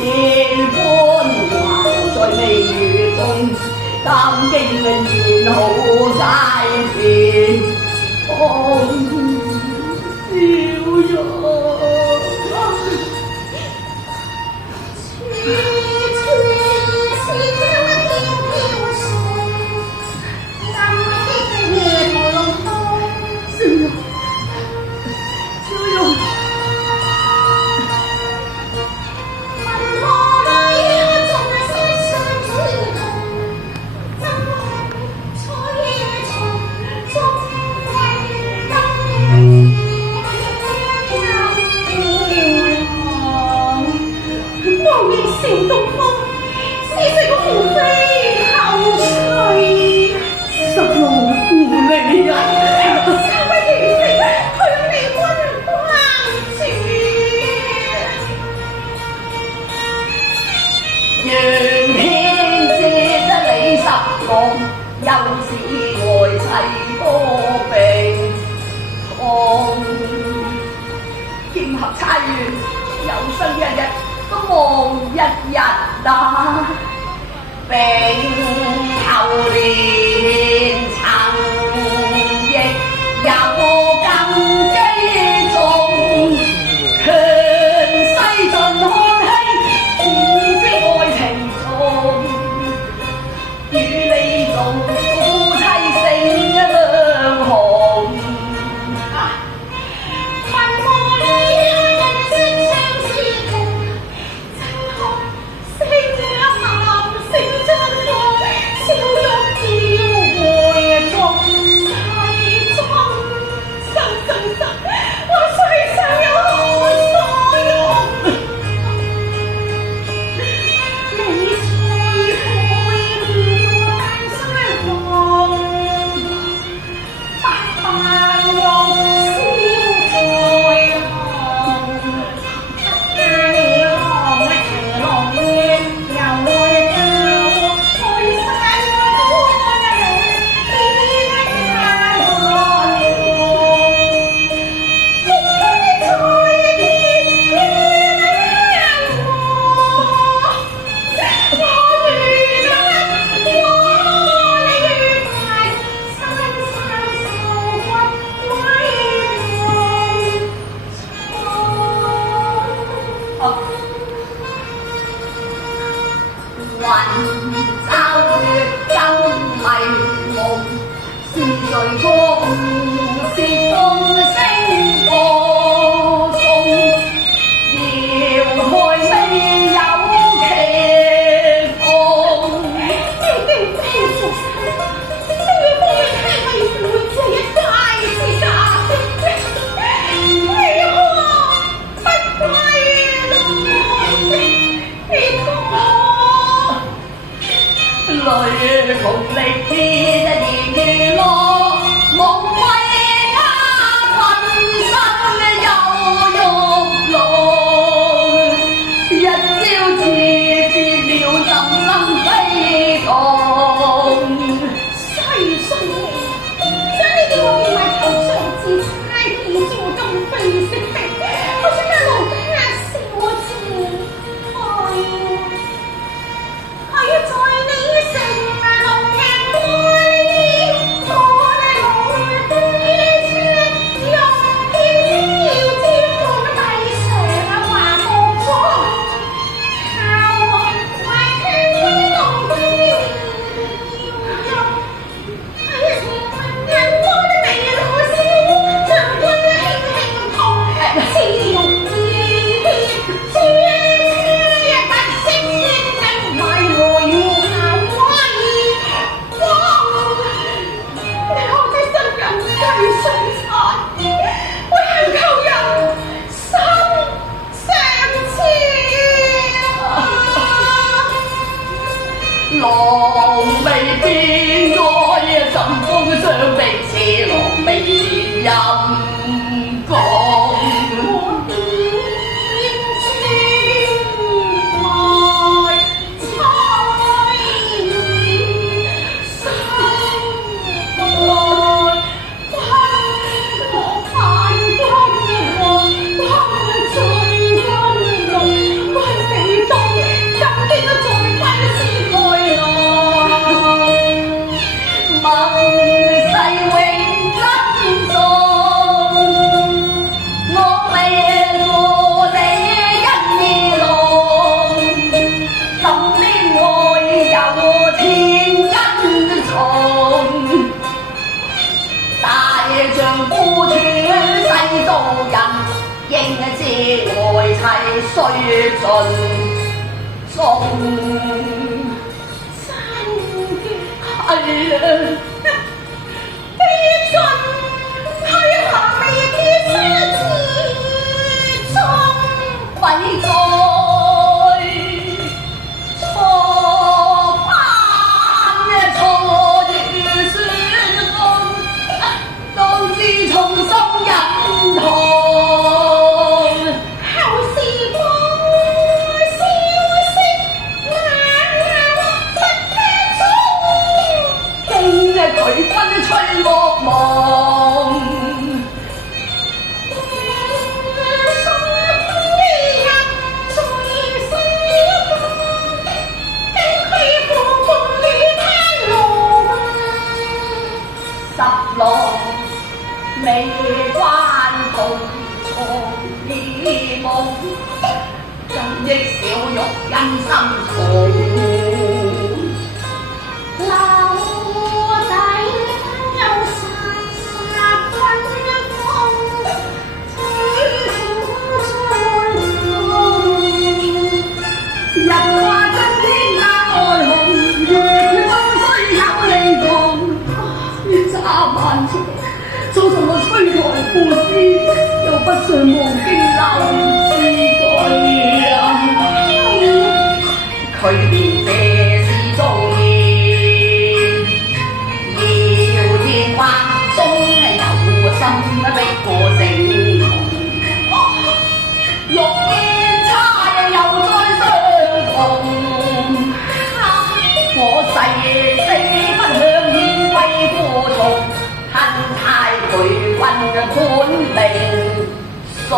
千般還在微雨中，擔驚然好曬天空笑容。又是愛妻多病痛，劍合釵圓，有生一日都望一日啊！並後年曾亦有更機重，勸西盡看輕，自知愛情重，與你做夫妻勝兩雄。在你城龍劇雖盡終真嘅悲盡去何未必失之中為在錯翻嘅錯與選中，當知從心忍痛。佢分吹惡夢，十郎未關共從異夢，今憶小玉因心重。做什麼吹來賦詩，又不想忘經流字句啊！佢便這是忠言，遙言畫中有心逼過成玉見差又再相逢，我誓死不向獻威負從。恨太陪君嘅本命送。